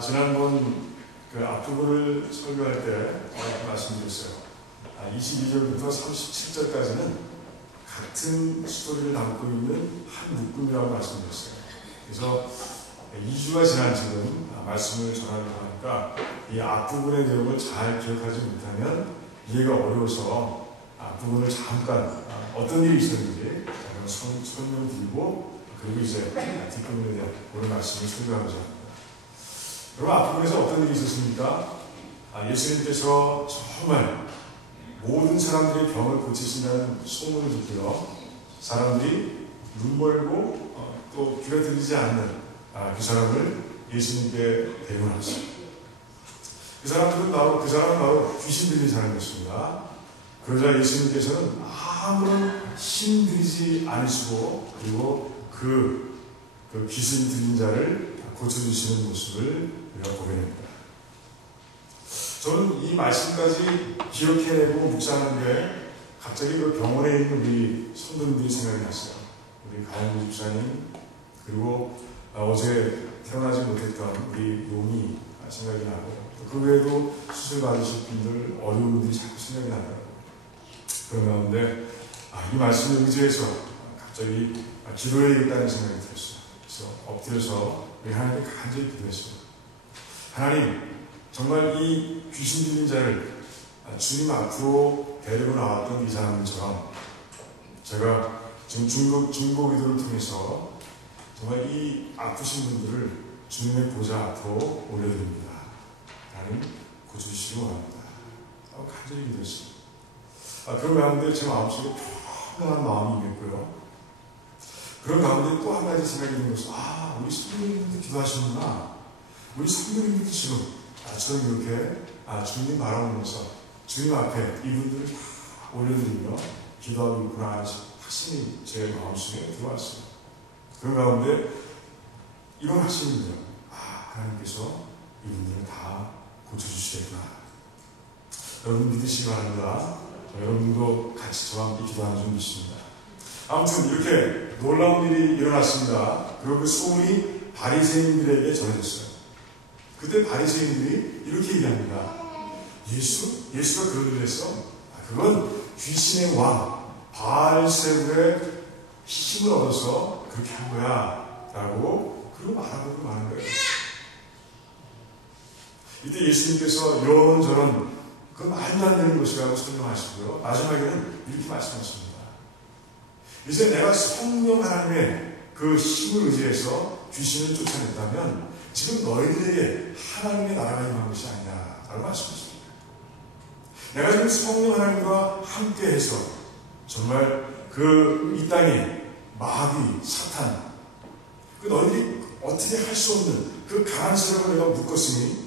지난번 그 앞부분을 설교할 때 말씀드렸어요. 22절부터 37절까지는 같은 스토리를 담고 있는 한 묶음이라고 말씀드렸어요. 그래서 2주가 지난 지금 말씀을 전하려고 하니까 이 앞부분의 내용을 잘 기억하지 못하면 이해가 어려워서 앞부분을 잠깐 어떤 일이 있었는지 설명을 드리고 그리고 이제 뒷부분에 대한 오늘 말씀을 설교하고자 합니다. 여러분, 앞부분에서 어떤 일이 있었습니까? 예수님께서 정말 모든 사람들의 병을 고치신다는 소문을 듣고요. 사람들이 눈 멀고 또 귀가 들리지 않는 그 사람을 예수님께 데리고 나왔어요. 그 사람은 바로 귀신 들린 사람이었습니다. 그러자 예수님께서는 아무런 힘 들이지 않으시고 그리고 그 귀신 들린 자를 고쳐주시는 모습을 우리가 보게 됩니다. 저는 이 말씀까지 기억해내고 묵상하는데 갑자기 그 병원에 있는 우리 성도님들이 생각이 났어요. 우리 가영구 집사님, 그리고 어제 태어나지 못했던 우리 용이 생각이 나고, 그 외에도 수술 받으실 분들, 어려운 분들이 자꾸 생각이 나더라고요. 그런 가운데 이 말씀을 의지해서 갑자기 기도해야겠다는 생각이 들었어요. 그래서 엎드려서 우리 하나님께 간절히 기도했습니다. 하나님, 정말 이 귀신 들린 자를 주님 앞으로 데리고 나왔던 이 사람들처럼 제가 지금 중보 기도를 통해서 정말 이 아프신 분들을 주님의 보좌 앞으로 올려드립니다. 하나님, 고쳐주시기 원합니다. 간절히 기도했습니다. 그런 가운데 제 마음속에 평안한 마음이 임했고요. 그런 가운데 또 한 가지 생각이 드는 것은 우리 성도님들도 기도하시는구나. 우리 성도님들도 지금 저는 이렇게 주님 바라보면서 주님 앞에 이분들을 다 올려드리며 기도하고 있구나 하는 확신이 제 마음속에 들어왔어요. 그런 가운데 이런 확신이 들어요. 하나님께서 이분들을 다 고쳐주시겠구나. 여러분 믿으시기 바랍니다. 여러분도 같이 저와 함께 기도하는 줄 믿습니다. 아무튼 이렇게 놀라운 일이 일어났습니다. 그리고 그 소문이 바리새인들에게 전해졌어요. 그때 바리새인들이 이렇게 얘기합니다. 예수가 그런 일을 했어? 그건 귀신의 왕 바알세불의 힘을 얻어서 그렇게 한 거야 라고 그리고 말하고 마는 거예요. 이때 예수님께서 이런저런 그 말도 안 되는 것이라고 설명하시고요. 마지막에는 이렇게 말씀하십니다. 이제 내가 성령 하나님의 그 힘을 의지해서 귀신을 쫓아냈다면 지금 너희들에게 하나님의 나라가 임한 것이 아니냐 라고 말씀하십니다. 내가 지금 성령 하나님과 함께해서 정말 이 땅에 마귀, 사탄, 너희들이 어떻게 할 수 없는 그 강한 세력을 내가 묶었으니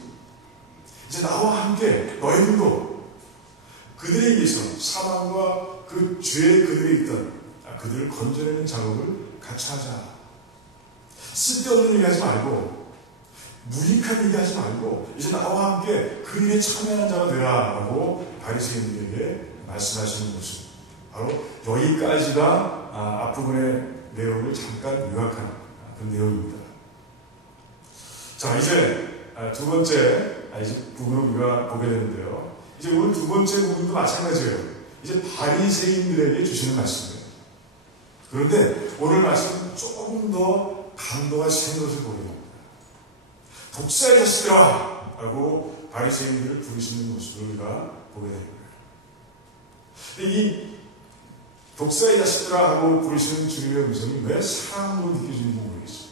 이제 나와 함께 너희들도 그들에 의해서 사망과 그 죄에 그들이 있던 그들을 건져내는 작업을 같이 하자. 쓸데없는 얘기 하지 말고 무익한 얘기 하지 말고 이제 나와 함께 그 일에 참여하는 자가 되라 라고 바리새인들에게 말씀하시는 모습, 바로 여기까지가 앞부분의 내용을 잠깐 요약한 그 내용입니다. 자, 이제 두 번째 부분을 우리가 보게 되는데요. 이제 오늘 두 번째 부분도 마찬가지예요. 이제 바리새인들에게 주시는 말씀이에요. 그런데 오늘 말씀은 조금 더 강도가 센 것을 보게 됩니다. 독사의 자식들아! 라고 바리새인들을 부르시는 모습을 우리가 보게 됩니다. 근데 이 독사의 자식들아 하고 부르시는 주님의 음성이 왜 사랑으로 느껴지는지 모르겠어요.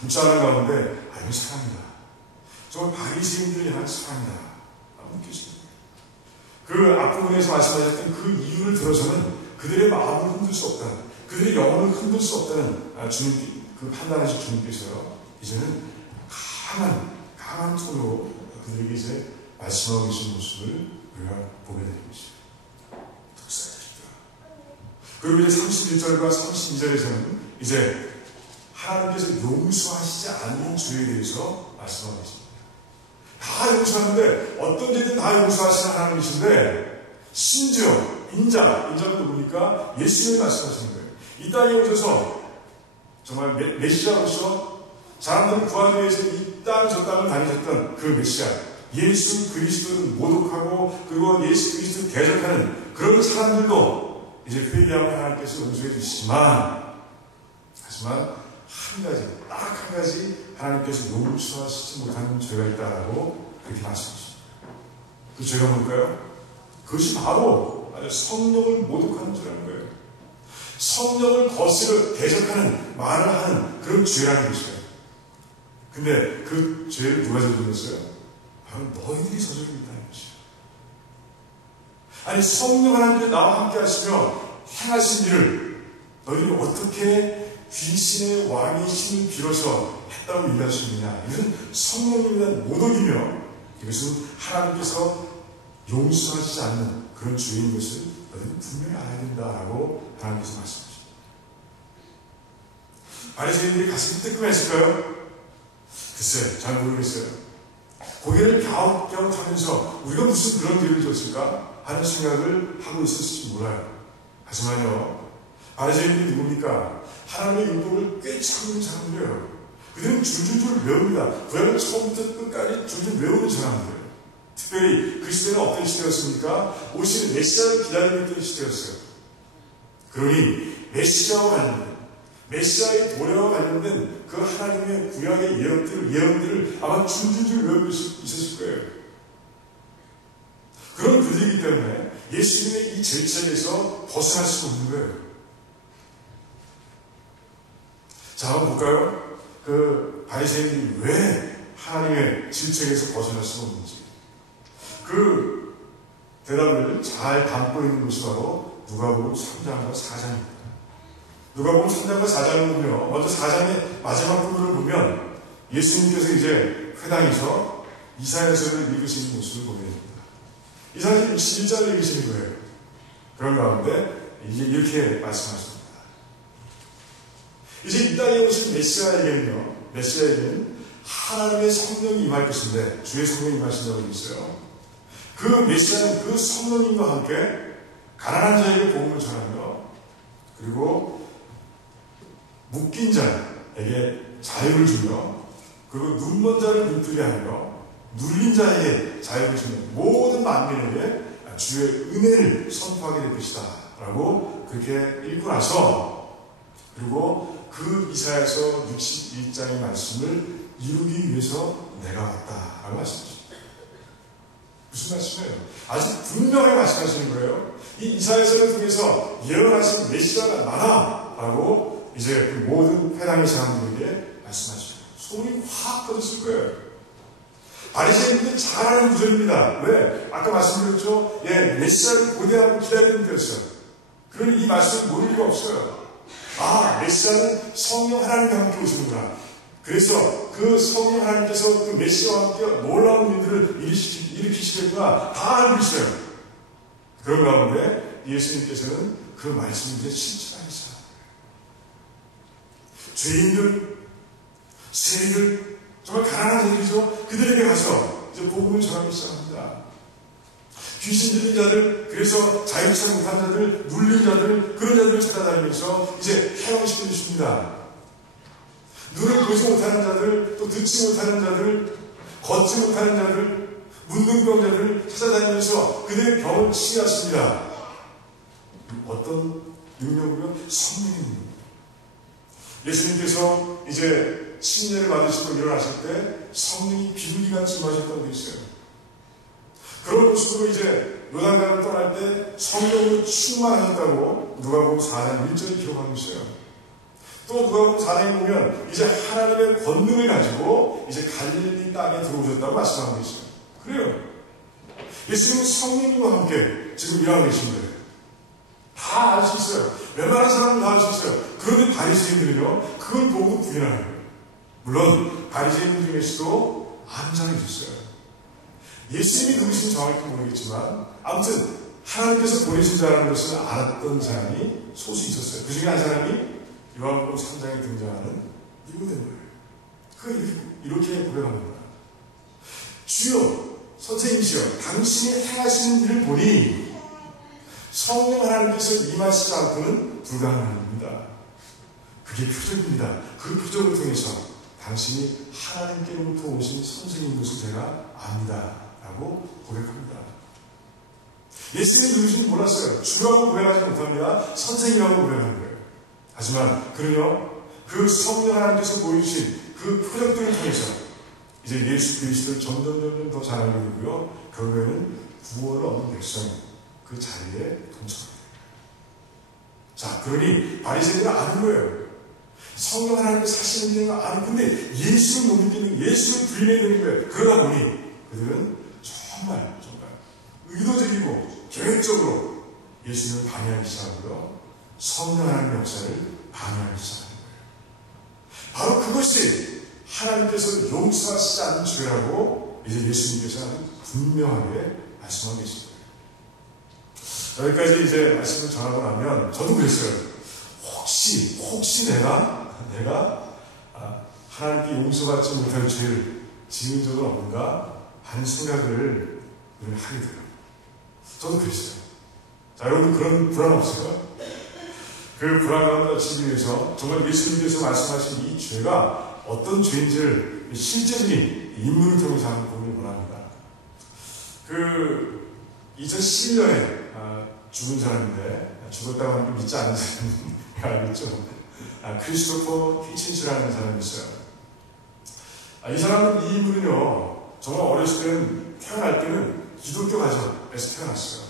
묵상하는 가운데 이거 사랑이다. 정말 바리새인들을 향한 사랑이다 라고 느껴집니다. 그 앞부분에서 말씀하셨던 그 이유를 들어서는 그들의 마음을 흔들 수 없다는, 그들의 영혼을 흔들 수 없다는 그 판단하신 주님께서요, 이제는 강한 톤으로 그들에게 이제 말씀하고 계신 모습을 우리가 보게 되는 것입니다. 독사의 자식들아. 그리고 이제 31절과 32절에서는 이제 하나님께서 용서하시지 않는 죄에 대해서 말씀하고 계십니다. 다 용서하는데 어떤 죄든 다 용서하시는 하나님이신데 심지어 인자가 누굽니까? 예수님이 말씀하시는 거예요. 이 땅에 오셔서 정말 메시아로서 사람들을 구하기 위해서 이 땅 저 땅을 다니셨던 그 메시아, 예수 그리스도를 모독하고 그리고 예수 그리스도를 대적하는 그런 사람들도 이제 회개하면 하나님께서 용서해 주시지만, 하지만 한 가지, 딱 한 가지 하나님께서 용서하시지 못하는 죄가 있다라고 그렇게 말씀하십니다. 그 죄가 뭘까요? 그것이 바로 성령을 모독하는 죄라는 거예요. 성령을 거스려 대적하는 말을 하는 그런 죄라는 것이에요. 근데 그 죄를 누가 저질렀어요? 바로 너희들이 저지르고 있다는 것이에요. 아니, 성령 하나님께서 나와 함께 하시며 행하신 일을 너희들이 어떻게 귀신의 왕의 힘을 빌어서 했다고 얘기할 수 있느냐? 이것은 성령님에 대한 모독이며 이것은 하나님께서 용서하지 않는 그런 죄인 것을 너희는 분명히 알아야 된다라고 하나님께서 말씀하십니다. 바리새인들이 가슴이 뜨끔했을까요? 글쎄, 잘 모르겠어요. 고개를 갸웃갸웃하면서 우리가 무슨 그런 죄를 졌을까 하는 생각을 하고 있었을지 몰라요. 하지만요, 바리새인들이 누굽니까? 하나님의 율법을 꿰차고 있는 사람들이에요. 그들은 줄줄줄 외웁니다. 구약을 처음부터 끝까지 줄줄 외우는 사람들. 특별히 그 시대는 어떤 시대였습니까? 오시는 메시아를 기다리고 있던 시대였어요. 그러니 메시아와 관련된, 메시아의 도래와 관련된 그 하나님의 구약의 예언들을 아마 줄줄줄 외우고 있었을 거예요. 그런 그들이기 때문에 예수님의 이 질책에서 벗어날 수가 없는 거예요. 자, 한번 볼까요? 그 바리새인들이 왜 하나님의 질책에서 벗어날 수가 없는지. 그 대답을 잘 담고 있는 것이 바로 누가복음 3장과 4장입니다. 누가복음 3장과 4장을 보면, 먼저 4장의 마지막 부분을 보면 예수님께서 이제 회당에서 이사야서를 읽으시는 모습을 보게 됩니다. 이사야 61장을 읽으시는 거예요. 그런 가운데 이제 이렇게 말씀하십니다. 이제 이 땅에 오신 메시아에게는 하나님의 성령이 임할 것인데, 주의 성령이 임하신다고 되어 있어요. 그 메시아는 그 성령님과 함께 가난한 자에게 복음을 전하며, 그리고 묶인 자에게 자유를 주며, 그리고 눈먼 자를 눈뜨게 하며, 눌린 자에게 자유를 주며, 모든 만민에게 주의 은혜를 선포하게 될 것이다 라고 그렇게 읽고 나서, 그리고 그 이사야서 61장의 말씀을 이루기 위해서 내가 왔다라고 말씀하십니다. 무슨 말씀이에요? 아주 분명하게 말씀하시는 거예요. 이 이사야서를 통해서 예언하신 메시아가 나라라고 이제 그 모든 회당의 사람들에게 말씀하시죠. 소문이 확 퍼졌을 거예요. 바리새인들은 잘 아는 구절입니다. 왜? 아까 말씀드렸죠? 메시아를 고대하고 기다리는 때였어요. 그러니 이 말씀을 모를 리가 없어요. 아, 메시아는 성령 하나님과 함께 오시는구나. 그래서 그 성령 하나님께서 그 메시아와 함께 놀라운 일들을 일으키시겠구나. 다 알고 있어요. 그런 가운데 예수님께서는 그 말씀을 이제 실천하셨어요. 죄인들, 세리들, 정말 가난한 자들이죠. 그들에게 가서 이제 복음을 전하기 시작합니다. 귀신 들린 자들, 그래서 자유치 못한 자들, 눌린 자들, 그런 자들을 찾아다니면서 이제 해방시켜 주십니다. 눈을 보지 못하는 자들, 또 듣지 못하는 자들, 걷지 못하는 자들, 문둥병자들을 찾아다니면서 그들의 병을 치유하십니다. 어떤 능력으로? 성령의 능력. 예수님께서 이제 침례를 받으시고 일어나실 때 성령이 비둘기같이 임하셨다고 되어 있어요. 그런 모습으로 이제 요단강을 떠날 때 성령으로 충만하셨다고 누가복음 4장 1절에 기록하고 있어요. 또 누가복음 4장에 보면 이제 하나님의 권능을 가지고 이제 갈릴리 땅에 들어오셨다고 말씀하고 있어요. 그래요. 예수님은 성령님과 함께 지금 일하고 계신 거예요. 다 알 수 있어요. 웬만한 사람은 다 알 수 있어요. 그런데 바리새인들은요, 그걸 보고 부인하는 거예요. 물론 바리새인들 중에서도 아는 사람이 있었어요. 예수님이 누구신지 정확히 모르겠지만 아무튼 하나님께서 보내신 자라는 것을 알았던 사람이 소수 있었어요. 그 중에 한 사람이 요한복음 3장에 등장하는 니고데모예요. 그 이렇게 고백합니다. 주여, 선생님이시여, 당신이 행하시는 일을 보니 성령 하나님께서 임하시지 않고는 불가능합니다. 그게 표적입니다. 그 표적을 통해서 당신이 하나님께로부터 오신 선생인 것을 제가 압니다. 라고 고백합니다. 예수님 누구신지 몰랐어요. 주라고 고백하지 못합니다. 선생이라고 고백하는 거예요. 하지만 그는요, 그 성령 하나님께서 보여주신 그 표적들을 통해서 이제 예수 그리스도를 점점 더 잘 알게 되고요. 결국에는 구원을 얻는 백성이 그 자리에 동참합니다. 자, 그러니 바리새인들은 아는 거예요. 성령 하나님께서 사시는 걸 아는, 근데 예수를 못 믿는, 예수를 부인해야 되는 거예요. 그러다 보니 그들은 정말 의도적이고 계획적으로 예수님을 방해하기 시작하고요. 성령 하나님의 역사를 방해하기 시작하는 거예요. 바로 그것이 하나님께서 용서하시지 않는 죄라고 이제 예수님께서 분명하게 말씀하고 계십니다. 여기까지 이제 말씀을 전하고 나면 저도 그랬어요. 혹시 내가 하나님께 용서받지 못할 죄를 지은 적은 없는가 하는 생각을 늘 하게 돼요. 저도 그랬어요. 자, 여러분 그런 불안 없어요? 그 불안감을 낮추기 위해서 정말 예수님께서 말씀하신 이 죄가 어떤 죄인지를 실제적인 인물을 통해서 한번 보길 원합니다. 2011년에 죽은 사람인데, 죽었다고 하는 걸 믿지 않는 사람이 알겠죠? 크리스토퍼 히친스라는 사람이 있어요. 이 사람은, 이 인물은요, 정말 어렸을 때는, 태어날 때는 기독교 가정에서 태어났어요.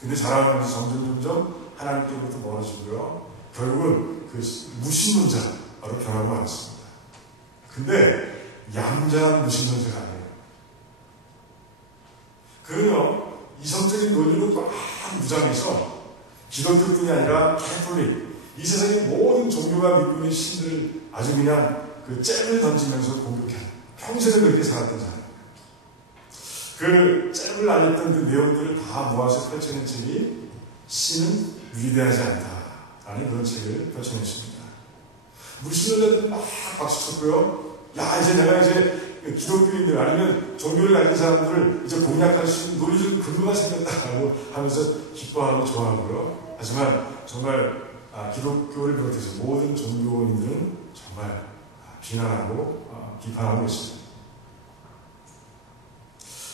근데 자라면서 점점 하나님께로부터 멀어지고요. 결국은 그 무신론자로 변하고 말았습니다. 근데 얌전한 무신론자가 아니에요. 그는요, 이성적인 논리로 막 무장해서 기독교뿐이 아니라 캐톨릭, 이 세상의 모든 종교가 믿고 있는 신들을 아주 그냥 그 잼을 던지면서 공격한, 평생을 그렇게 살았던 사람. 그 잼을 날렸던 그 내용들을 다 모아서 펼쳐낸 책이 신은 위대하지 않다라는 그런 책을 펼쳐냈습니다. 무신론자들은 막 박수쳤고요. 야, 이제 내가 기독교인들 아니면 종교를 가진 사람들을 이제 공략할 수 있는 논리적 근거가 생겼다고 하면서 기뻐하고 좋아하고요. 하지만 정말 기독교를 비롯해서 모든 종교인들은 정말 비난하고 비판하고 있습니다.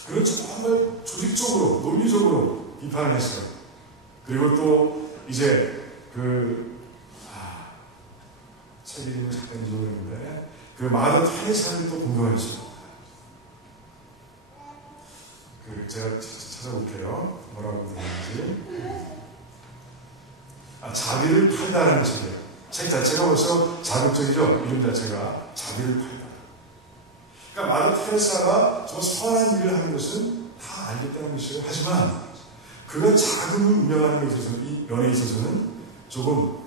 그건 정말 조직적으로, 논리적으로 비판을 했어요. 그리고 또 이제 책 이름을 잠깐 잊어버렸는데 마더 테레사를 또 공격했습니다. 제가 찾아볼게요. 뭐라고 되는지. 자비를 팔다라는 책이에요. 책 자체가 벌써 자극적이죠? 이름 자체가 자비를 팔다. 그러니까 마더 테레사가 저 선한 일을 하는 것은 다 알겠다는 것이에요. 하지만 그가 자금을 운영하는 데 있어서, 이 면에 있어서는 조금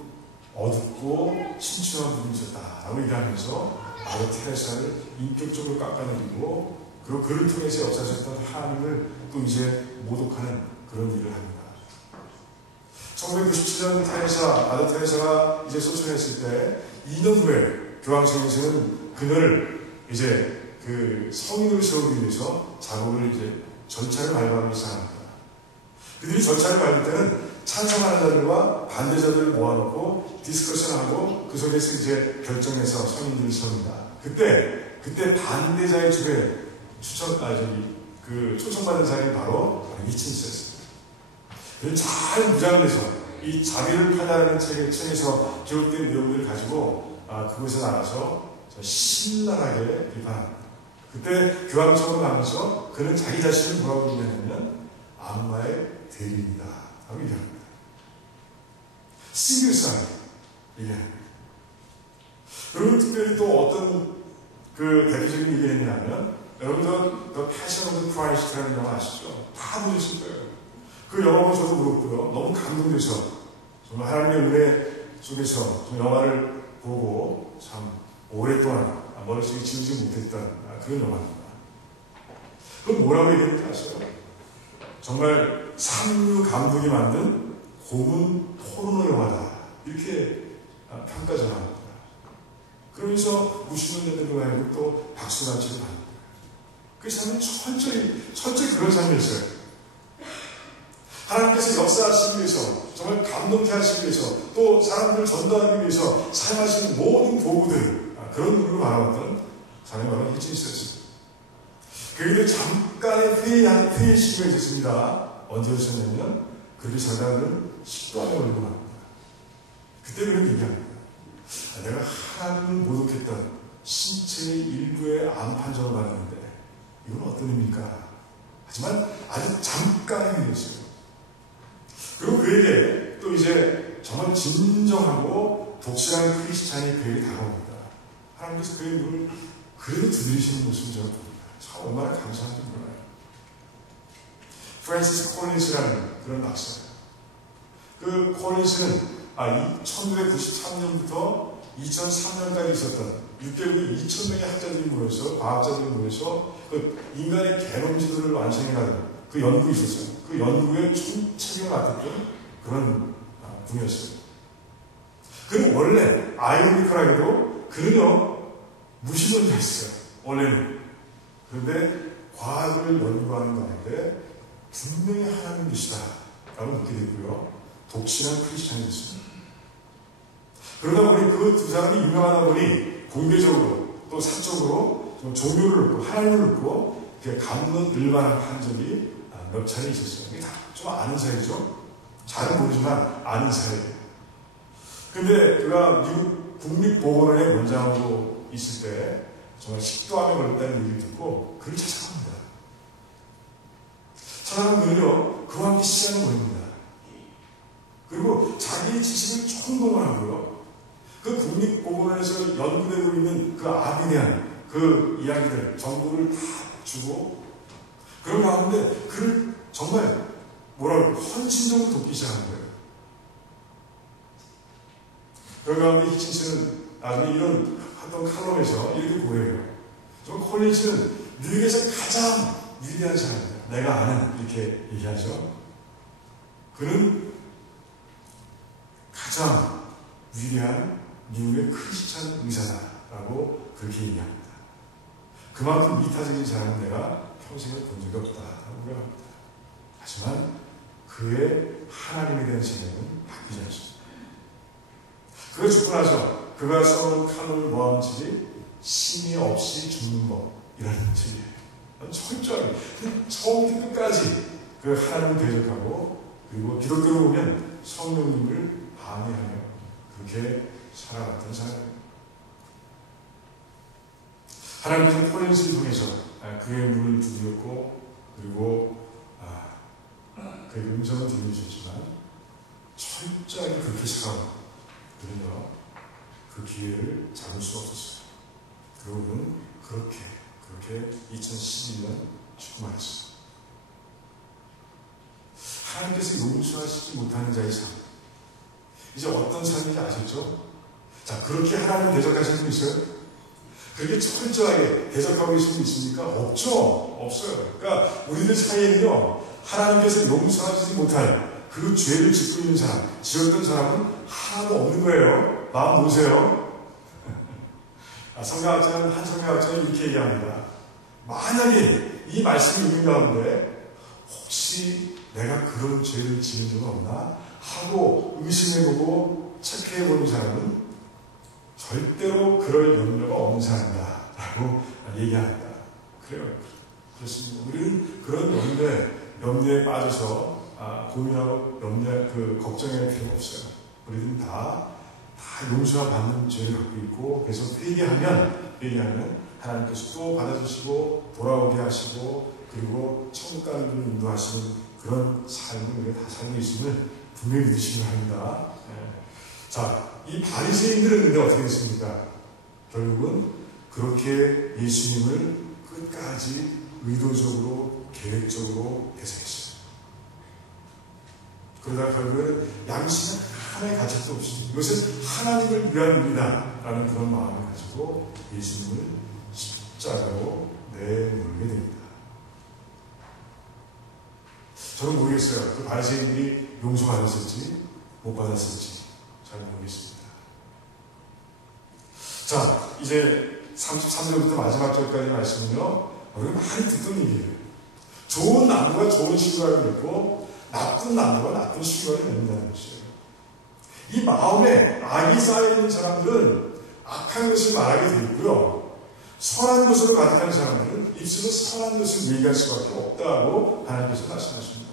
어둡고 심취한 부분이 있었다라고 얘기하면서 마더 테레사를 인격적으로 깎아내리고, 그리고 그를 통해서 역사하셨던 하나님을 또 이제 모독하는 그런 일을 합니다. 1997년 마더 테레사가 이제 소천했을 때 2년 후에 교황청에서는 그녀를 이제 성인으로 세우기 위해서 작업을 이제 절차를 밟아가기 시작합니다. 그들이 절차를 밟을 때는 찬성하는 자들과 반대자들을 모아놓고 디스커션하고 그 속에서 이제 결정해서 성인들을 세웁니다. 그때 반대자의 쪽에 초청받은 사람이 바로 히친스였습니다. 잘 무장을 해서 이 자비를 팔다라는 책에서 기록된 내용들을 가지고 그것에 나가서 신랄하게 비판합니다. 그때 교황청으로 나가서 그는 자기 자신을 뭐라고 얘기하냐면 악마의 대리입니다 라고 얘기합니다. 시리어스하게 얘기합니다. 그리고 특별히 또 어떤 대표적인 얘기를 했냐면, 여러분들 The Passion of the Christ라는 영화 아시죠? 다 보셨을 거예요. 그 영화 보면 저도 그렇고요. 너무 감동돼서 정말 하나님의 은혜 속에서 영화를 보고 참 오랫동안 머릿속에 지우지 못했던 그런 영화입니다. 그럼 뭐라고 얘기했는지 아세요? 정말 삼류 감독이 만든 고문 포르노 영화다, 이렇게 평가전합니다. 그러면서 무신론자들과 하고 또 박수단체를 합니다. 그 사람이 철저히 그런 삶이었어요. 하나님께서 역사하시기 위해서, 정말 감동케 하시기 위해서, 또 사람들을 전도하기 위해서 사용하시는 모든 도구들, 그런 눈으로 바라봤던 사람이 바로 히친스였습니다. 그에게 잠깐의 회의심이 있었습니다. 언제 오셨냐면 그렇게 살다가는 식도암에 걸리고 맙니다. 그때 그런 얘기합니다. 내가 하나님을 모독했던 신체의 일부의 암 판정을 받았는데 이건 어떤 의미입니까? 하지만 아주 잠깐의 회의였어요. 그리고 그에게 또 이제 정말 진정하고 독실한 크리스찬이 그에게 다가옵니다. 하나님께서 그의 눈을 그래도 두드리시는 모습을 제가 봅니다. 참 얼마나 감사한지 몰라요. 프랜시스 콜린스라는 그런 박사예요. 그 콜린스는 1993년부터 2003년까지 있었던 6개국의 2,000명의 학자들이 모여서, 과학자들이 모여서 그 인간의 개놈 지도를 완성해가는 그 연구가 있었어요. 그 연구에 총책임을 맡았던 그런 분이었어요. 그는 원래 아이러니컬하게도 그는요 무신론자였어요. 원래는. 그런데 과학을 연구하는 가운데 분명히 하나님 계시다 라고 묻게 되고요. 독실한 크리스찬이 됐습니다. 그러다 보니 그 두 사람이 유명하다 보니 공개적으로 또 사적으로 좀 종교를 놓고 하나님을 놓고 감론 을반을 한 적이 몇 차례 있었어요. 이게 다 좀 아는 사이죠. 잘은 모르지만 아는 사이예요. 근데 그가 미국 국립보건원의 원장으로 있을 때 정말 식도암에 걸렸다는 얘기를 듣고 그를 찾아갑니다. 찾아가면 그는요 그와 함께 시간을 보냅니다. 그리고 자기의 지식을 총동원 하고요. 그 국립보건원에서 연구되고 있는 그 암에 대한 그 이야기들, 정보를 다 주고 그런 가운데 그를 정말 헌신적으로 돕기 시작한 거예요. 그런 가운데 히친스는 나중에 이런 어떤 칼럼에서 이렇게 고해요. 좀 콜린스는 미국에서 가장 위대한 사람이다. 내가 아는 이렇게 얘기하죠. 그는 가장 위대한 미국의 크리스찬 의사다라고 그렇게 얘기합니다. 그만큼 이타적인 사람은 내가 평생에 본 적이 없다라고 고백합니다. 하지만 그의 하나님에 대한 생각은 바뀌지 않습니다. 그가 죽고 나서 그가 써놓은 칼럼을 모아놓은 책이 심의 없이 죽는 법이라는 책이에요. 철저하게 처음부터 끝까지 그 하나님을 대적하고 그리고 기독교로 보면 성령님을 방해하며 그렇게 살아갔던 사람입니다. 하나님께서 콜린스를 통해서 그의 눈을 두드렸고 그리고 그의 음성을 들려주셨지만 철저하게 그렇게 살아가고 그러며 그 기회를 잡을 수 없었어요. 그리고 그는 그렇게 2011년 죽고 말았어요. 하나님께서 용서하시지 못하는 자의 삶. 이제 어떤 삶인지 아셨죠? 자, 그렇게 하나님을 대적하시는 분 있어요? 그렇게 철저하게 대적하고 계신 분 있습니까? 없죠? 없어요. 그러니까 우리들 사이에는요, 하나님께서 용서하지 못할 그 죄를 짓고 있는 사람, 지었던 사람은 하나도 없는 거예요. 마음 보세요. 한 성경학자는 이렇게 얘기합니다. 만약에 이 말씀이 있는 가운데 혹시 내가 그런 죄를 지은 적은 없나? 하고 의심해보고 체크해보는 사람은 절대로 그럴 염려가 없는 사람이다 라고 얘기합니다. 그래요. 그렇습니다. 우리는 그런 염려에 빠져서 고민하고 걱정할 필요가 없어요. 우리는 다 용서와 받는 죄를 갖고 있고 그래서 회개하면 하나님께서 또 받아주시고 돌아오게 하시고 그리고 천국 가는 길을 인도하시는 그런 삶을 우리가 다 살고 있음을 분명히 믿으시기 바랍니다. 자, 이 바리새인들은 근데 어떻게 됐습니까? 결국은 그렇게 예수님을 끝까지 의도적으로 계획적으로 대적했어요. 그러다 결국에는 양심은 하나의 가책도 없이 이것은 하나님을 위한 일이다 라는 그런 마음을 가지고 예수님을 십자가로 내몰게 됩니다. 저는 모르겠어요. 그 바리새인들이 용서받았을지 못 받았을지 잘 모르겠습니다. 자, 이제 33절부터 마지막 절까지 말씀은요, 우리가 많이 듣던 얘기예요. 좋은 나무가 좋은 실과를 맺고 나쁜 나무가 나쁜 실과를 맺는다는 것이에요. 이 마음에 악이 쌓여있는 사람들은 악한 것을 말하게 되어 있고요. 선한 것으로 가득한 사람들은 입술로 선한 것을 얘기할 수밖에 없다고 하나님께서 말씀하십니다.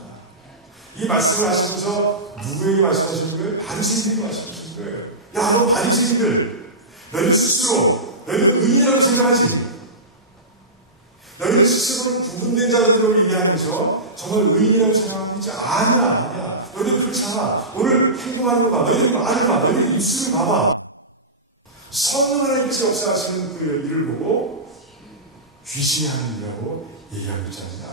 이 말씀을 하시면서 누구에게 말씀하시는 거예요? 바리새인들에게 말씀하시는 거예요. 야, 너 바리새인들, 너희 스스로 너희는 의인이라고 생각하지? 너희는 스스로는 구분된 자들이라고 얘기하면서 정말 의인이라고 생각하고 있지? 아니야. 너희들 그렇잖아. 오늘 행동하는 거 봐. 너희들 말을 봐. 너희들 입술을 봐봐. 성령 하나님께서 역사하시는 그 일을 보고 귀신이 하는 일이라고 얘기하고 있지 않느냐.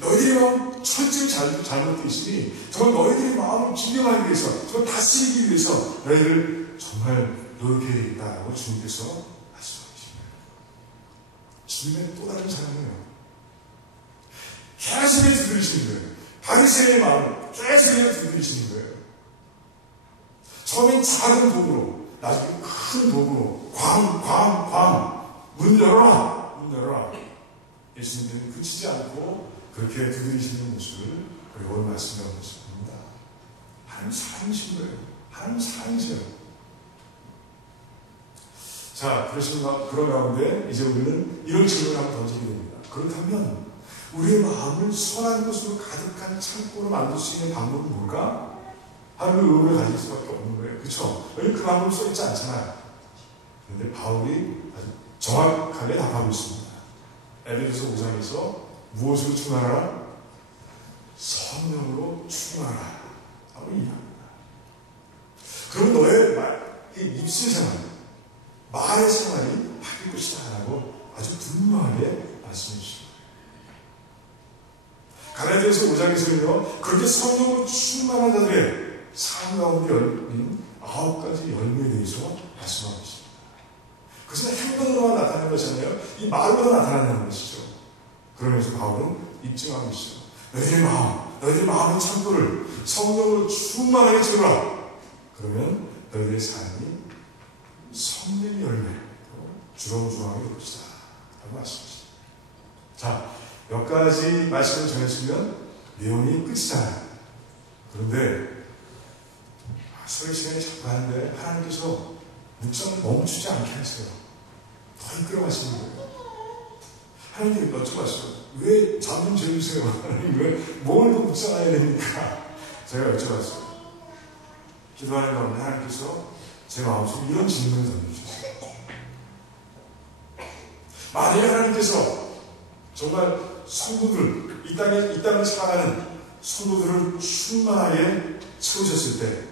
너희들의 마음 철저히 잘못되어 있으니 정말 너희들의 마음을 진정하기 위해서, 정말 다스리기 위해서 너희를 정말 노력해야 되겠다라고 주님께서 말씀하고 계십니다. 주님의 또 다른 사랑이에요. 계속해서 두드리시는 거예요. 바리새인의 마음을 계속해서 두드리시는 거예요. 처음엔 작은 도구로, 나중에 큰 도구로 문 열어라. 예수님께서는 그치지 않고 그렇게 두드리시는 모습을 우리 오늘 말씀하고 있습니다. 하나님 사랑이신 거예요. 하나님 사랑이세요. 자, 그런 가운데 이제 우리는 이런 질문을 한번 던지게 됩니다. 그렇다면 우리의 마음을 선한 것으로 가득한 창고로 만들 수 있는 방법은 뭘까? 하는 의문을 가질 수밖에 없는 거예요. 그렇죠? 여기 그 방법이 써있지 않잖아요. 그런데 바울이 아주 정확하게 답하고 있습니다. 에베소서 5장에서 무엇으로 충만하라? 성령으로 충만하라 하고 얘기합니다. 그럼 너의 입술 생활, 말의 생활이 바뀔 것이다 라고 아주 분명하게 말씀해 주십니다. 갈라디아서 5장에서는요, 그렇게 성령으로 충만한 자들의 삶 가운데 열린 9가지 열매에 대해서 말씀하고 있습니다. 그것은 행동으로만 나타나는 것이잖아요. 이 말로도 나타나는 것이죠. 그러면서 바울은 입증하고 있어요. 너희들의 마음의 창고를 성령으로 충만하게 채우라. 그러면 너희들의 삶이 성령의 열매로 주렁주렁하게 될 것이다 라고 말씀하십니다. 자, 몇 가지 말씀을 전했으면 내용이 끝이잖아요. 그런데 설교 시간이 자꾸 하는데 하나님께서 묵상을 멈추지 않게 하세요. 더 이끌어가시는 거예요. 하나님 여쭤봤어요. 왜 잠 좀 재주세요. 하나님 왜 뭘 더 묵상해야 됩니까? 제가 여쭤봤어요. 기도하는 가운데 하나님께서 제 마음속에 이런 질문을 던져주셨어요. 만약에 하나님께서 정말 성도들, 이 땅을 살아가는 성도들을 충만하게 채우셨을 때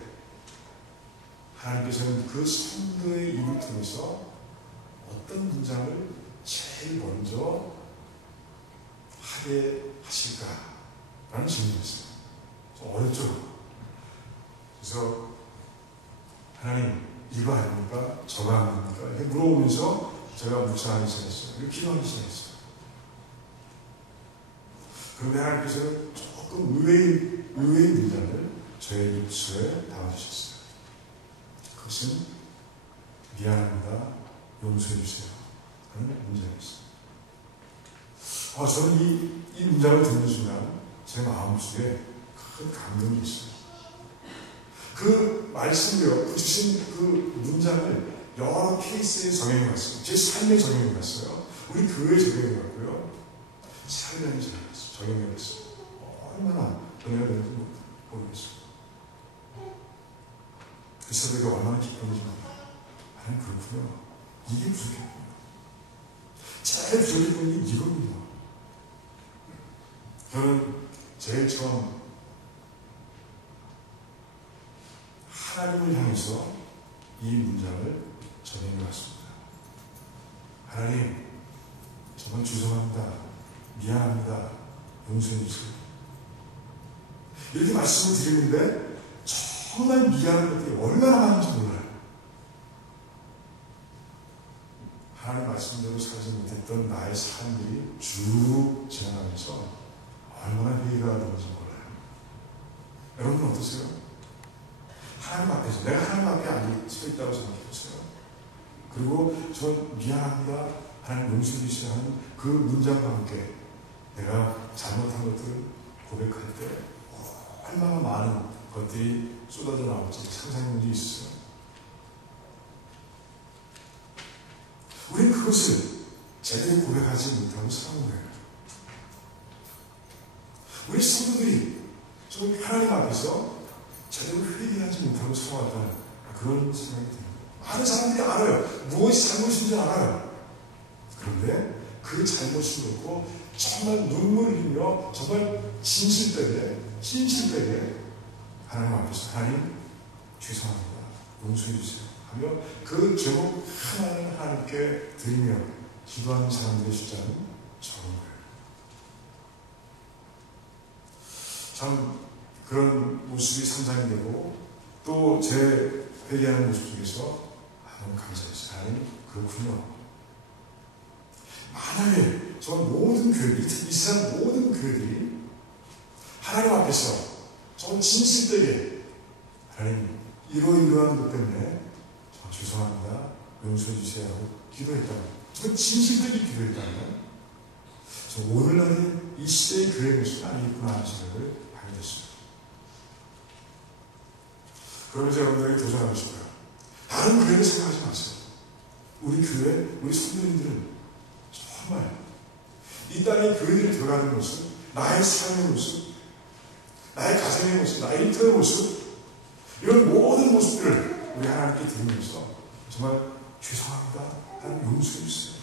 하나님께서는 그 성도의 입을 통해서 어떤 문장을 제일 먼저 하게 하실까라는 질문이었어요. 좀 어렵죠? 그래서 하나님 이거 아닙니까? 저거 아닙니까? 이렇게 물어보면서 제가 묵상하기 시작했어요. 이렇게 기도하기 시작했어요. 그런데 하나님께서는 조금 의외의 문장을 저의 입술에 담아주셨어요. 그것은 미안합니다. 용서해 주세요. 하는 문장이었어요. 저는 이 문장을 듣는 순간 제 마음속에 큰 감동이 있어요. 그 말씀대로 주신 그 문장을 여러 케이스에 적용해 봤어요. 제 삶에 적용해 봤어요. 우리 교회에 적용해 봤고요. 삶에 적용해 봤어요. 얼마나 은혜가 되는지 모르겠어요. 그래서 내가 얼마나 기쁜지 몰라요. 아니 그렇군요. 이게 부족했군요. 제일 부족했던 게 이거군요. 저는 제일 처음 하나님을 향해서 이 문장을 전해 왔습니다. 하나님, 정말 죄송합니다. 미안합니다. 용서해 주세요. 이렇게 말씀을 드리는데 정말 미안한 것들이 얼마나 많은지 몰라요. 하나님 말씀대로 살지 못했던 나의 삶들이 쭉 지나가면서 얼마나 회의가 되는지 몰라요. 여러분은 어떠세요? 하나님 앞에서 내가 하나님 앞에 앉아 서 있다고 생각해보세요. 그리고 전 미안합니다. 하나님 용서해 주시라 하는 그 문장과 함께 내가 잘못한 것들을 고백할 때 얼마나 많은 것들이 쏟아져 나올지 상상해 본 적이 있어요. 우리는 그것을 제대로 고백하지 못하고 살아온 거예요. 우리 성도들이 정말 하나님 앞에서 제대로 회개하지 못하고 살아왔다는 그런 생각이 듭니다. 많은 사람들이 알아요. 무엇이 잘못인지 알아요. 그런데 그 잘못을 놓고 정말 눈물을 흘리며 정말 진실되게 하나님 앞에서 하나님 죄송합니다. 용서해 주세요. 하며 그 제목 하나는 하나님께 드리며 기도하는 사람들의 숫자는 적은 거예요. 참 그런 모습이 상상이 되고 또 제 회개하는 모습 속에서 너무 감사했어요. 하나님 그렇군요. 만약에 정말 모든 교회들, 이 세상 모든 교회들이 하나님 앞에서 정말 진실되게 하나님 이러이러한 것 때문에 죄송합니다. 용서해 주세요 하고 기도했다면 정말 진실되게 기도했다면 오늘날의 이 시대의 교회의 모습이 아니겠구나 하는 생각을 하게 됐습니다. 그러면서 여러분들에게 도전하고 싶어요. 다른 교회를 생각하지 마세요. 우리 교회, 우리 성도님들은 정말 이 땅에 교회들이 들어가는 모습, 나의 삶의 모습, 나의 가정의 모습, 나의 일터의 모습, 이런 모든 모습들을 우리 하나님께 드리면서 정말 죄송합니다. 하나님 용서해 주세요.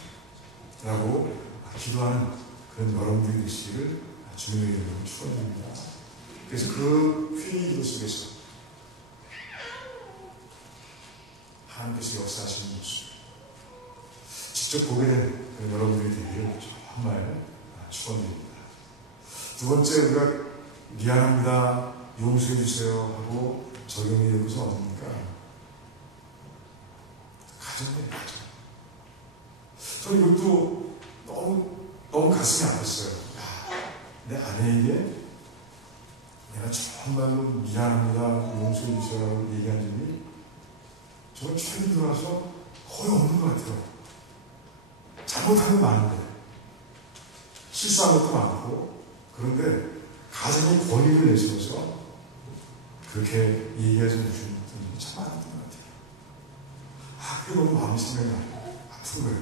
라고 기도하는 그런 여러분들이 되시기를 주님의 이름으로 축원드립니다. 그래서 그 회의 기도 속에서 하나님께서 역사하시는 모습 직접 보게 된 여러분들이 되기를 정말 축원드립니다. 두 번째, 우리가 미안합니다, 용서해 주세요 하고 적용이 되는 것은 어딥니까? 가정이에요, 가정. 저는 이것도 너무 가슴이 아팠어요. 내 아내에게 내가 정말로 미안합니다, 용서해 주세요 얘기한 적이 정말 최근 들어와서 거의 없는 것 같아요. 잘못한 건 많은데, 실수한 것도 많고, 그런데 가정의 권위를 내세워서 그렇게 얘기하지 못하는 분들이 참 많았던 것 같아요. 그게 너무 마음이 생각이 나고 아픈 거예요.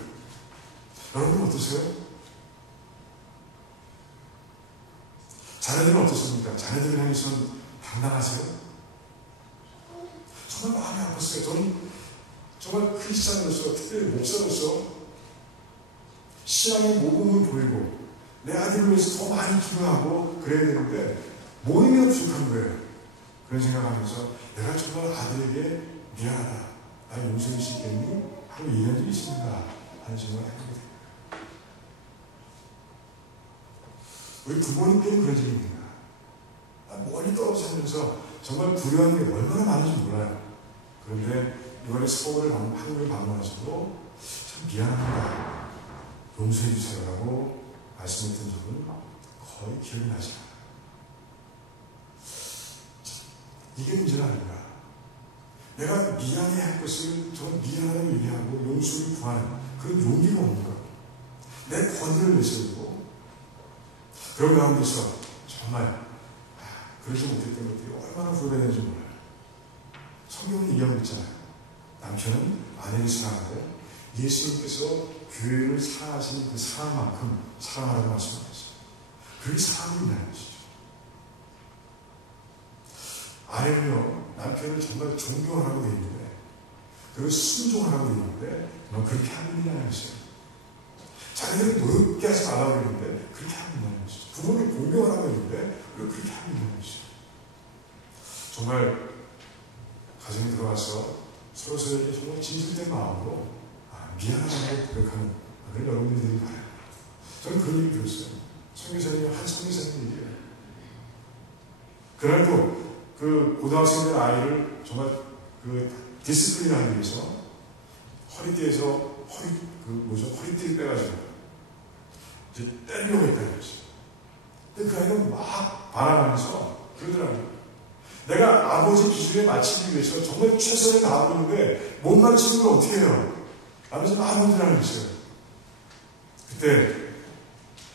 여러분은 어떠세요? 자녀들은 어떻습니까? 자녀들을 향해서는 당당하세요? 정말 마음이 아팠어요. 저는 정말 크리스찬으로서, 특별히 목사로서 신앙의 모범을 보이고 내 아들을 위해서 더 많이 기도하고 그래야 되는데 모임이 부족한 거예요. 그런 생각하면서 내가 정말 아들에게 미안하다, 나 용서할 수 있겠니? 하고 얘기한 적이 있습니다 하는 생각을 해보게 돼요. 우리 부모님께는 그런 적이 있는가? 멀리 떨어져 살면서 정말 불효한 게 얼마나 많은지 몰라요. 그런데 이번에 서울을 한국을 방문하시고 참 미안합니다, 용서해 주세요라고 말씀했던 적은 거의 기억이 나지 않아요. 이게 문제가 아닌가. 내가 미안해야 할 것을 정말 미안하다고 얘기하고 용서를 구하는 그런 용기가 없는 것. 내 권위를 내세우고 그런 가운데서 정말 그러지 못했던 것들이 얼마나 후회되는지 몰라요. 성경은 얘기하고 있잖아요. 남편은 아내를 사랑하고 예수님께서 교회를 사랑하시는 그 사랑만큼 사랑하라고 말씀하셨어요. 그게 사랑이 있다는 것이죠. 아내는요, 남편을 정말 존경하라고 되어 있는데, 그리고 순종하라고 되어 있는데, 그렇게 하면 된다는 것이죠. 자기들은 노엽게 하지 말라고 했는데, 그렇게 하면 된다는 것이죠. 부모를 공경하라고 했는데, 그렇게 하면 된다는 것이죠. 정말, 가정에 들어가서 서로서로에게 정말 진실된 마음으로 미안하다고 고백하는 그런 여러분들이 되길 바라요. 저는 그런 얘기 들었어요. 선교사님, 한 선교사님 얘기예요. 그날도 그 고등학생들 아이를 정말 그 디스플레인 하기 위해서 허리띠에서 허리띠를 빼가지고 이제 때리려고 했다는 거지. 근데 그 아이가 막 반항하면서 그러더라고요. 내가 아버지 기준에 맞추기 위해서 정말 최선을 다하고 있는데 못 맞추는 걸 어떻게 해요? 라면서 막 문제라는 거죠. 그때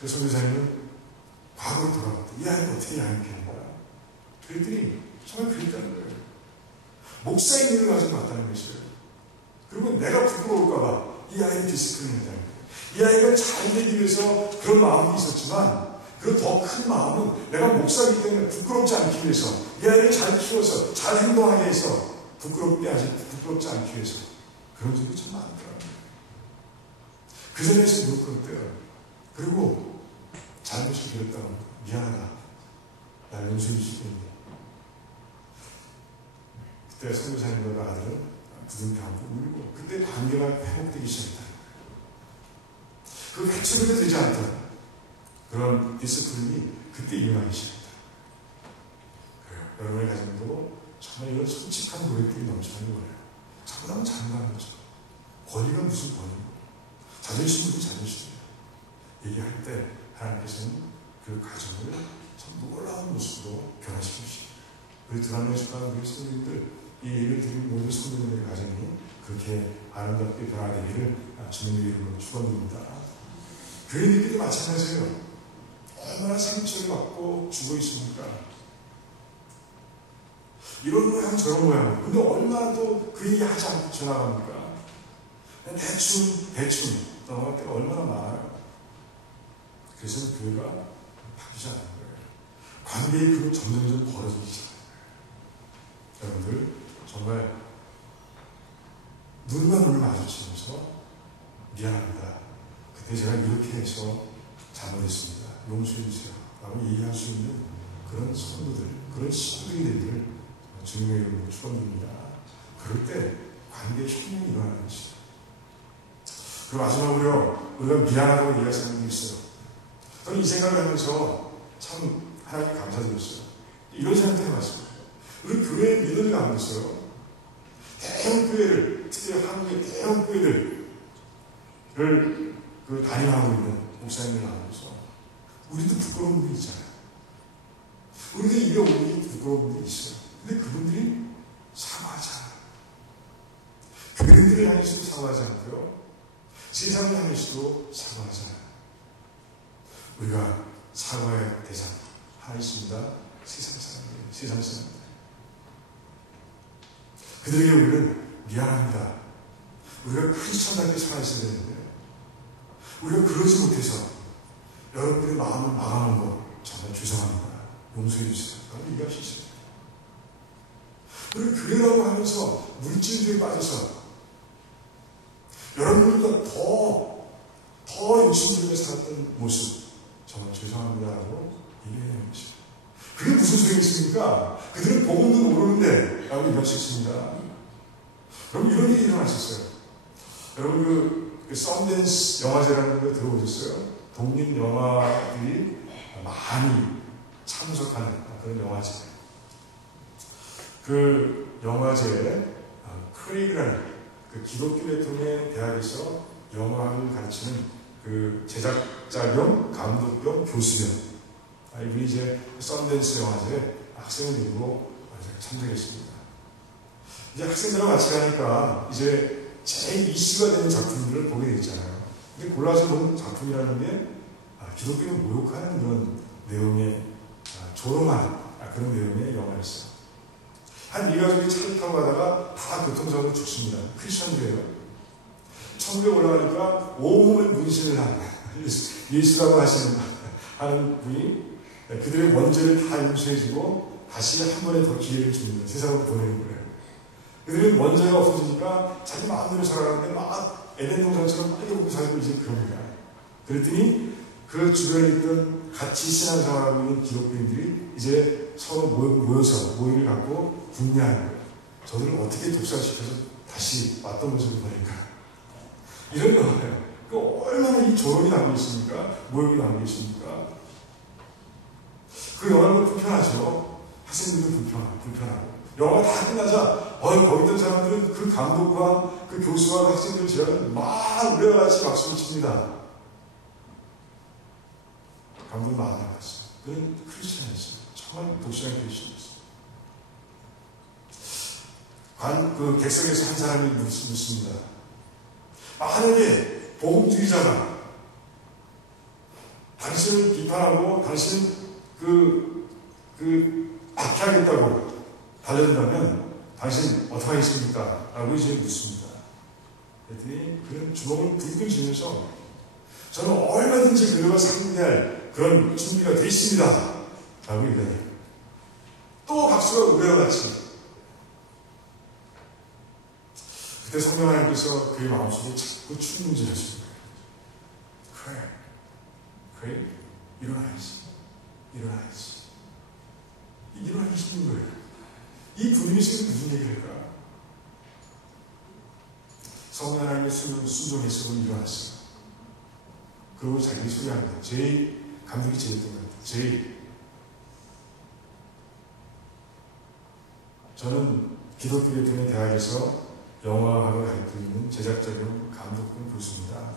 그 선교사님은 과거로 돌아갔다. 이 아이를 어떻게 양육하는 거야? 그랬더니 정말 그랬다는 거예요. 목사의 일을 가지고 왔다는 것이에요. 그리고 내가 부끄러울까봐 이 아이를 디스플레이한다는 거예요. 이 아이가 잘 되기 위해서 그런 마음이 있었지만 그 더 큰 마음은 내가 목사이기 때문에 부끄럽지 않기 위해서 이 아이를 잘 키워서 잘 행동하게 해서 부끄럽지 않기 위해서 그런 적이 참 많더라고요. 그 자리에서 무릎 꿇었대요. 그리고 잘못이 그랬다고 미안하다. 날 용서해 주시겠니? 그때 선교사님과 아들은 부둥켜 안고 울고 그때 관계가 회복되기 시작했다. 그 회초리가 되지 않던 그런 디스플린이 그때 일어나기 시작했다. 여러분의 가정도 정말 이런 솔직한 고백들이 넘치는 거예요. 잘못하면 잘못하는 거죠. 권위가 무슨 권위고 자존심은 자존심이에요. 얘기할 때 하나님께서는 그 가정을 참 놀라운 모습으로 변화시키십니다. 우리 드라마에 속하는 우리 성도님들 이 예를 드리는 모든 성도님들의 가정이 그렇게 아름답게 변화되기를 주님의 이름으로 축원드립니다. 교인들끼리 마찬가지예요. 얼마나 상처를 받고 죽어 있습니까? 이런 모양 저런 모양. 근데 얼마나 또 그 얘기 하지 않고 지나갑니까? 대충 넘어갈 때가 얼마나 많아요. 그래서 교회가 바뀌지 않는 거예요. 관계의 그룹 점점 벌어지기 시작해요. 여러분들 정말 눈과 눈을 마주치면서 미안합니다. 그때 제가 이렇게 해서 잘못했습니다. 용서해 주세요. 라고 얘기할 수 있는 그런 성도들, 그런 신부들이 되기를 주님의 이름으로 축원드립니다. 그럴 때 관계의 혁명이 일어나는 것이죠. 그리고 마지막으로 우리가 미안하다고 얘기할 사람이 있어요. 저는 이 생각을 하면서 참 하나님께 감사드렸어요. 이런 생각도 해봤어요. 우리 교회의 리더들 가운데서요. 대형 교회를, 특히 한국의 대형 교회들을 담임하고 있는 목사님들 가운데서 우리도 부끄러운 분이 있잖아요. 우리도 입에 오는 부끄러운 분이 있어요. 근데 그분들이 사과하지 않아요. 교회들을 향해서도 사과하지 않고요. 세상을 향해서도 사과하지 않아요. 우리가 사과의 대상 하나 있습니다. 세상 사람들이에요. 세상 사람들. 그들에게 우리는 미안합니다. 우리가 크리스천답게 살아있어야 되는데 우리가 그러지 못해서 여러분들의 마음을 마감한 거 정말 죄송합니다. 용서해 주세요. 라고 얘기할 수 있어요. 우리 교회라고 하면서 물질주의에 빠져서 여러분들보다 더 욕심부리며 살았던 모습 정말 죄송합니다라고 얘기해야 합니다. 그게 무슨 소용이 있습니까? 그들은 복음도 모르는데 라고 얘기할 수 있습니다. 그럼 이런 일이 일어났었어요. 여러분 그 썬댄스 영화제라는 거 들어보셨어요? 독립 영화들이 많이 참석하는 그런 영화제. 그 영화제에 크레이그라는 그 기독교 대통령의 대학에서 영화를 가르치는 그 제작자 겸 감독 겸 교수 겸 이분이 이제 썬댄스 영화제에 학생을 이루고 참석했습니다. 이제 학생들과 같이 가니까 이제 제일 이슈가 되는 작품들을 보게 됐잖아요. 근데 골라서 본 작품이라는 게 기독교를 모욕하는 그런 내용의 조롱하는 그런 내용의 영화였어요. 한 미가족이 차를 타고 가다가 다 교통사고로 죽습니다. 크리스천들이에요. 천국에 올라가니까 온몸에 문신을 한 예수라고 하는 분이 그들의 원죄를 다 용서해주고 다시 한 번에 더 기회를 줍니다. 세상으로 보내는 거예요. 그들은 원죄가 없어지니까 자기 마음대로 살아가는데 막 에덴 동산처럼 빨리 오고 살고 이제 그럽니다. 그랬더니 그 주변에 있던 같이 신앙생활하고 있는 기독교인들이 이제 서로 모여서 모임을 갖고 궁리하는 거예요. 저들을 어떻게 독살시켜서 다시 왔던 모습을 보낼까. 이런 영화예요. 그 얼마나 이 조롱이 나오고 있습니까? 모욕이 나오고 있습니까? 그 영화는 불편하죠. 학생들도 불편하고. 영화 다 끝나자 거기 있던 사람들은 그 감독과 그 교수와 학생들 지나가면 막 우리와 같이 박수를 칩니다. 감독이 마음이 아팠어요. 그는 크리스천이었어요. 정말 독실한 크리스천이었어요. 그 객석에서 한 사람이 묻습니다. 만약에 복음주의자가 당신을 비판하고 당신을 박해하겠다고 달려든다면 당신 어떻게 하겠습니까? 라고 이제 묻습니다. 그랬더니 그는 주먹을 불끈 쥐면서 저는 얼마든지 그들과 상대할 그런 준비가 되어 있습니다. 라고 얘기해요. 또 박수가 우레와 같이. 그때 성령 하나님께서 그의 마음속에 자꾸 충동질 하시는 거예요. 그래, 일어나야지. 일어나기 싫은 거예요. 이 분위기 속에서 무슨 얘기를 할까? 성령 하나님의 순종해서 일어났어요. 그리고 자기 소리합니다. 제일 감독이 제일했던 것 같아요. 저는 기독교 대통령 대학에서 영화학을 가르치고 있는 제작자겸 감독兼 교수입니다.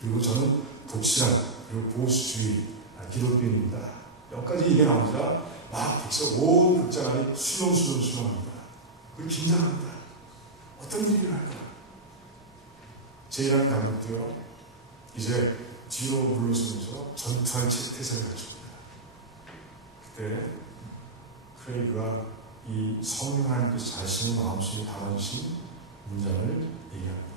그리고 저는 독실한 그리고 보수주의 기독교인입니다. 여기까지 얘기가 나오자 막 온 극장 안이 수렁합니다. 그리고 긴장합니다. 어떤 일이 일어날까? 제이라는 감독도요, 이제 뒤로 물러서면서 전투할 태세를 갖춥니다. 그때 크레이그가 이 성령 하나님께서 자신의 마음속에 담아주신 문장을 얘기합니다.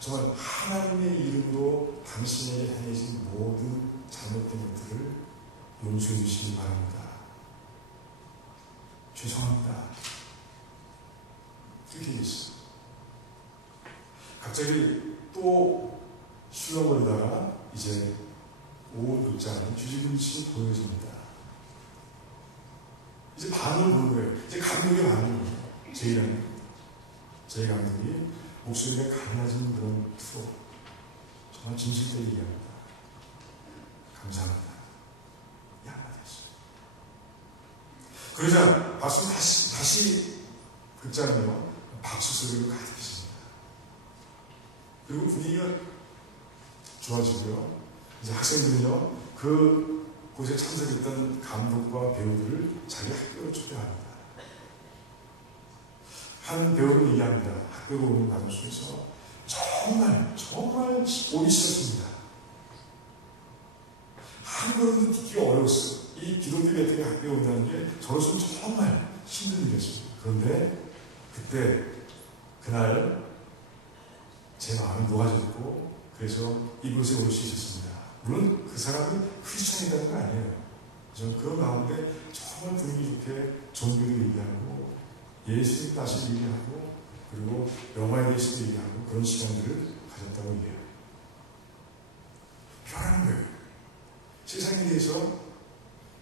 정말 하나님의 이름으로 당신에게 행해진 모든 잘못된 것들을 용서해 주시기 바랍니다. 죄송합니다. 그렇게 얘기했어요. 갑자기 또 술렁거리다가 이제 온 극장이 뒤집음씩 보여집니다. 이제 반을 보는 거예요. 이제 감독의 반을 보는 거예요. 제이 감독이 목소리가 가라진 그런 프로. 정말 진실되게 얘기합니다. 감사합니다. 이 한마디 했어요. 그러자 박수 다시 극장이요. 박수 소리로 가득해집니다. 그리고 분위기가 좋아지고요. 이제 학생들은요, 그곳에 참석했던 감독과 배우들을 자기 학교로 초대합니다. 한 배우는 얘기합니다. 학교로 오는 과정 속에서 정말 오기 싫었습니다. 한 걸음도 딛기가 어려웠어요. 이 기독교 대통령이 학교에 온다는 게 저로서는 정말 힘든 일이었습니다. 그런데 그날 제 마음이 녹아졌고, 그래서 이곳에 올 수 있었습니다. 물론 그 사람이 크리스천이라는 건 아니에요. 저는 그 가운데 정말 분위기 좋게 종교도 얘기하고, 예수님 다시 얘기하고, 그리고 영화에 대해서도 얘기하고, 그런 시간들을 가졌다고 얘기해요. 변하는 거예요. 세상에 대해서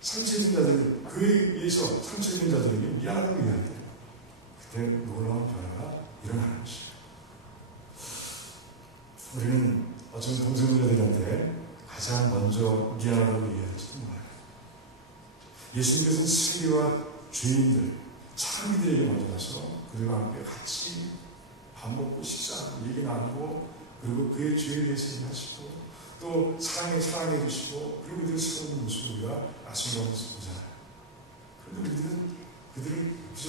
상처 입은 자들, 그에 의해서 상처 입은 자들에게 미안하다고 얘기할 때, 그때 놀라운 변화가 일어나는 것이에요. 우리는 어쩌면 동성애자들한테 가장 먼저 미안하다고 얘기할지도 몰라요. 예수님께서는 세계와 죄인들, 창기들에게 먼저 가서 그들과 함께 같이 밥 먹고 식사하고 얘기 나누고, 그리고 그의 죄에 대해서 얘기하시고, 또 사랑해 주시고, 그리고 그들의 새로운 모습을 우리가 아침에 보잖아요. 그런데 우리들은 그들을 그저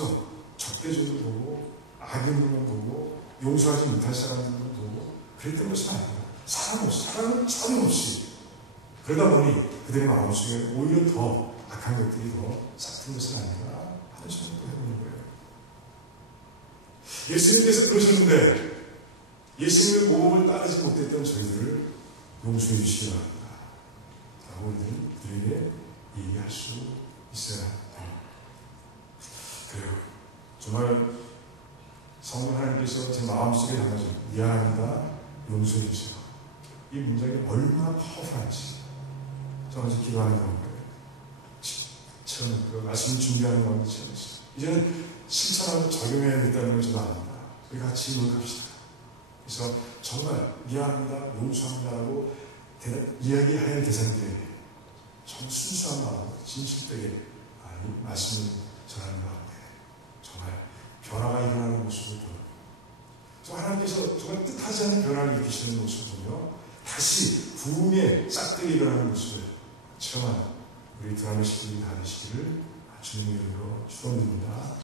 적대적으로 보고, 악인으로만 보고, 용서하지 못할 사람들만 보고 그랬던 것은 아닙니다. 사랑은 전혀 없이, 그러다 보니 그들의 마음속에 오히려 더 악한 것들이 더 싹튼 것은 아닌가 하는 생각도 해보는 거예요. 예수님께서 그러셨는데 예수님의 모범을 따르지 못했던 저희들을 용서해 주시기 바랍니다. 라고 우리는 그들에게 얘기할 수 있어야 합니다. 그래요. 정말 성령 하나님께서 제 마음속에 담아진 미안합니다, 용서해 주세요. 이 문장이 얼마나 파워풀한지 저는 이제 기도하는 거예요. 처음 그 말씀 준비하는 가운데 체험했어요. 이제는 실천하고 적용해야겠다는 걸 저도 압니다. 우리 같이 노력합시다. 그래서 정말 미안합니다, 용서합니다라고 이야기해야 할 대상들에게 정말 순수한 마음으로 진실되게 이 말씀을 전하는 가운데 정말 변화가 일어나는 모습을 보여. 하나님께서 정말 뜻하지 않은 변화를 일으키시는 모습을 보며 다시 부흥의 싹들이 일어나는 모습을 체험하는 우리 드라마 시간이 다 되시기를 주님의 이름으로 축원드립니다.